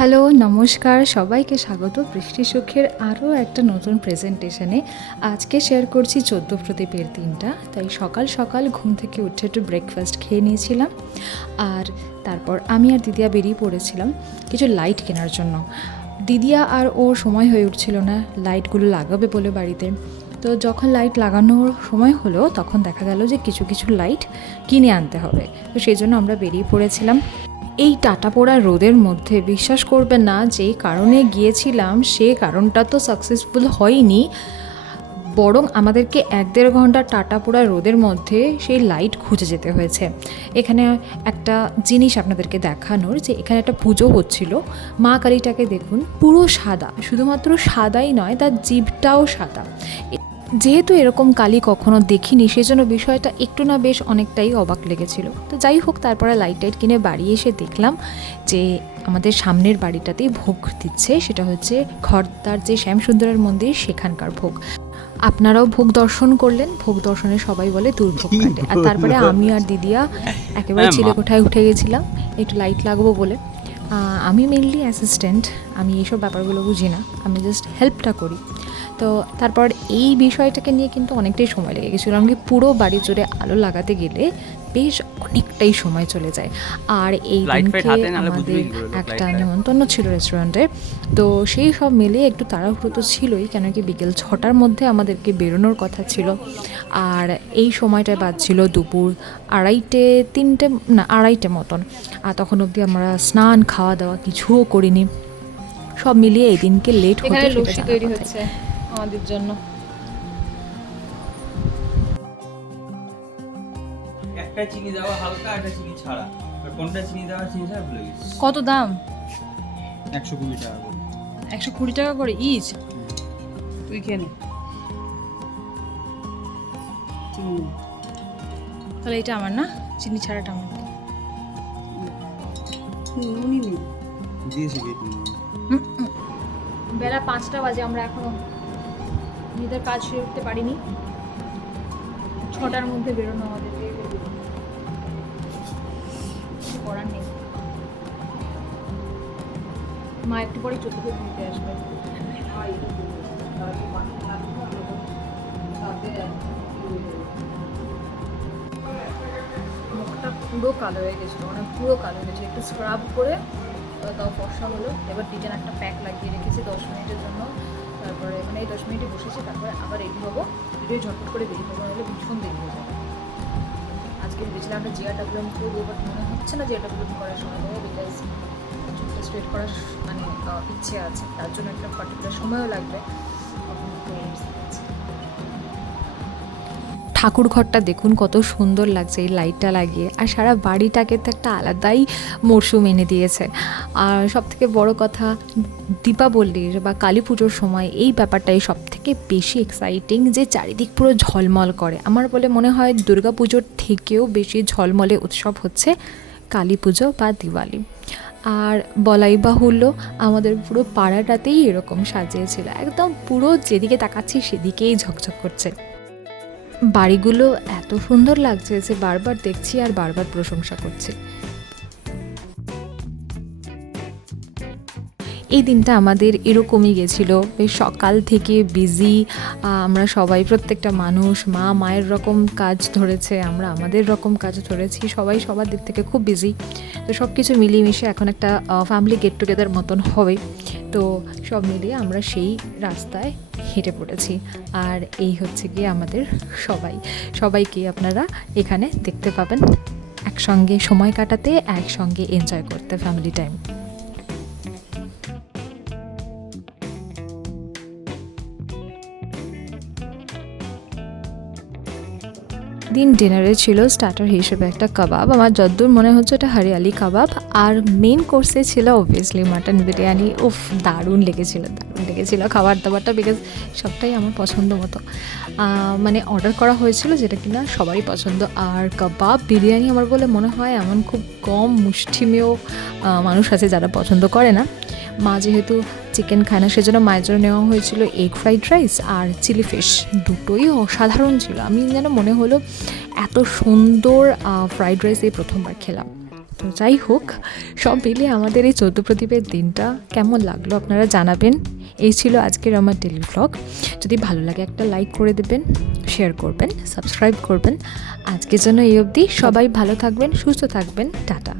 Hello, নমস্কার। সবাইকে স্বাগত। বৃষ্টি সুখের আরও একটা নতুন প্রেজেন্টেশনে আজকে শেয়ার করছি চোদ্দ প্রদীপের দিনটা। তাই সকাল সকাল ঘুম থেকে উঠে একটু ব্রেকফাস্ট খেয়ে নিয়েছিলাম। আর তারপর আমি আর দিদিয়া বেরিয়ে পড়েছিলাম কিছু লাইট কেনার জন্য। দিদিয়া আর ওর সময় হয়ে উঠছিল না। লাইটগুলো লাগাবে বলে বাড়িতে। তো যখন লাইট লাগানোর সময় হলো, তখন দেখা গেল যে কিছু কিছু লাইট কিনে আনতে হবে। তো সেই জন্য আমরা বেরিয়ে পড়েছিলাম। এই টাটা পোড়া রোদের মধ্যে বিশ্বাস করবে না, যে কারণে গিয়েছিলাম, সে কারণটা তো সাকসেসফুল হয়নি। বরং আমাদেরকে এক দেড় ঘণ্টা টাটা পোড়া রোদের মধ্যে সেই লাইট খুঁজে যেতে হয়েছে। এখানে একটা জিনিস আপনাদেরকে দেখানোর, যে এখানে একটা পুজো হচ্ছিল। মা কালীটাকে দেখুন, পুরো সাদা, শুধুমাত্র সাদাই নয়, তার জিভটাও সাদা। যেহেতু এরকম কালি কখনো দেখিনি সেজন্য বিষয়টা একটু না বেশ অনেকটাই অবাক লেগেছিল। তো যাই হোক তারপরে লাইট টাইট কিনে বাড়ি এসে দেখলাম যে আমাদের সামনের বাড়িটাতেই ভোগ দিচ্ছে। সেটা হচ্ছে খর্দার যে শ্যামসুন্দরের মন্দির সেখানকার ভোগ। আপনারাও ভোগ দর্শন করলেন। ভোগ দর্শনে সবাই বলে দুর্ভোগ কাটে আর তারপরে আমি আর দিদিয়া একেবারে হ্যাঁ। চিলেকোঠায় উঠে গেছিলাম। একটু লাইট লাগবো বলে। আহ, আমি মেনলি অ্যাসিস্ট্যান্ট আমি এইসব ব্যাপারগুলো বুঝি না। আমি জাস্ট হেল্পটা করি। তো তারপর এই বিষয়টাকে নিয়ে কিন্তু অনেকটাই সময় লেগে গেছিল। কারণ কি পুরো বাড়ি জুড়ে আলো লাগাতে গেলে বেশ অনেকটাই সময় চলে যায়। আর এই দিনকে আমাদের একটা নিমন্ত্রণ ছিল রেস্টুরেন্টে তো সেই সব মিলে একটু তাড়াহুড়ো তো ছিলই কেন কি বিকেল ছটার মধ্যে আমাদেরকে বেরোনোর কথা ছিল। আর এই সময়টায় বাজছিল দুপুর আড়াইটে তিনটে না আড়াইটে মতন। আর তখন অবধি আমরা স্নান খাওয়া দাওয়া কিছুও করিনি। সব মিলিয়ে এই দিনকে লেট হতো জানার তৈরি। হচ্ছে। আমাদের জন্য। একটা চিনি দেওয়া হালকা একটা চিনি ছাড়া। আর কোনটা চিনি দেওয়া চিনি ছাড়া ভুলে গেছি। কত দাম? একশো কুড়ি টাকা করে। একশো কুড়ি টাকা করে? ইচ তুই কেনে তাহলে এটা আমার না? চিনি ছাড়াটা আমার। বেলা পাঁচটা বাজে আমরা এখনও নিজেদের কাজ শুরু উঠতে পারিনি। ছটার মধ্যে বেরোনো আমাদের কিছু করার নেই। মা একটু পরে চতুর্থ দিতে আসবে। মুখটা পুরো কালো হয়ে গেছিল মানে পুরো কালো হয়ে গেছে একটু স্ক্রাব করে, তাও ফর্সা হলো। এবার ডিজাইন একটা প্যাক লাগিয়ে রেখেছি দশ মিনিটের জন্য। তারপরে মানে এই দশ মিনিটে বসেছি তারপরে আবার রেডি হব। হয়ে ঝটপট করে বেরিয়ে পড়ব নাহলে ভীষণ দেরি হয়ে যাবে। আজকে ভেবেছিলাম আমরা জিয়া ডাব্লিউএম করব বাট মনে হচ্ছে না জিয়া ডাব্লিউএম করার সময় দেবো বিকজ চুলটা স্ট্রেট করার মানে ইচ্ছে আছে। তার জন্য একটা পার্টিকুলার সময়ও লাগবে। ঠাকুর ঘরটা দেখুন, কত সুন্দর লাগছে এই লাইটটা লাগিয়ে। আর সারা বাড়িটাকে তো একটা আলাদাই মরশুম এনে দিয়েছে। আর সব থেকে বড় কথা, দীপাবলির বা কালী পুজোর সময় এই ব্যাপারটাই সব থেকে বেশি এক্সাইটিং যে চারিদিক পুরো ঝলমল করে। আমার বলে মনে হয় দুর্গা পুজোর থেকেও বেশি ঝলমলে উৎসব হচ্ছে কালী পুজো বা দিওয়ালি। আর বলাই বাহুল্য, আমাদের পুরো পাড়াটাতেই এরকম সাজিয়েছিল। একদম পুরো যেদিকে তাকাচ্ছি সেদিকেই ঝকঝক করছে। বাড়িগুলো এত সুন্দর লাগছে যে বারবার দেখছি আর বারবার প্রশংসা করছি। এই দিনটা আমাদের এরকমই গেছিল। বেশ সকাল থেকে বিজি আমরা সবাই, প্রত্যেকটা মানুষ, মা, মায়ের রকম কাজ ধরেছে, আমরা আমাদের রকম কাজ ধরেছি, সবাই সবার দিক থেকে খুব বিজি তো সব কিছু মিলিয়ে এখন একটা ফ্যামিলি গেট টুগেদার মতন হবে। তো সব মিলিয়ে আমরা সেই রাস্তায় হেঁটে পড়েছি। আর এই হচ্ছে গিয়ে আমাদের সবাই। সবাইকে আপনারা এখানে দেখতে পাবেন। একসঙ্গে সময় কাটাতে, একসঙ্গে এনজয় করতে ফ্যামিলি টাইম দিন ডিনারে ছিল স্টার্টার হিসেবে একটা কাবাব আমার যদ্দূর মনে হচ্ছে এটা হরিয়ালি কাবাব আর মেন কোর্সে ছিল অবভিয়াসলি মাটন বিরিয়ানি। উফ, দারুণ লেগেছিল দারুণ লেগেছিল খাবার দাবারটা বিকজ সবটাই আমার পছন্দ মতো। মানে অর্ডার করা হয়েছিল যেটা কিনা সবারই পছন্দ। আর কাবাব বিরিয়ানি আমার বলে মনে হয় এমন খুব কম মুষ্টিমেয় মানুষ আছে যারা পছন্দ করে না। মা যেহেতু চিকেন খায় না, সেজন্য মায়ের জন্য নেওয়া হয়েছিল এগ ফ্রাইড রাইস আর চিলি ফিশ দুটোই অসাধারণ ছিল। আমি যেন মনে হলো এত সুন্দর ফ্রাইড রাইস এই প্রথমবার খেলাম। তো যাই হোক, সব মিলিয়ে আমাদের এই চৌদ্দ প্রদীপের দিনটা কেমন লাগল আপনারা জানাবেন। এই ছিল আজকের আমার ডেলি ভ্লগ যদি ভালো লাগে একটা লাইক করে দেবেন শেয়ার করবেন সাবস্ক্রাইব করবেন। আজকের জন্য এই অবধি। সবাই ভালো থাকবেন, সুস্থ থাকবেন। টাটা।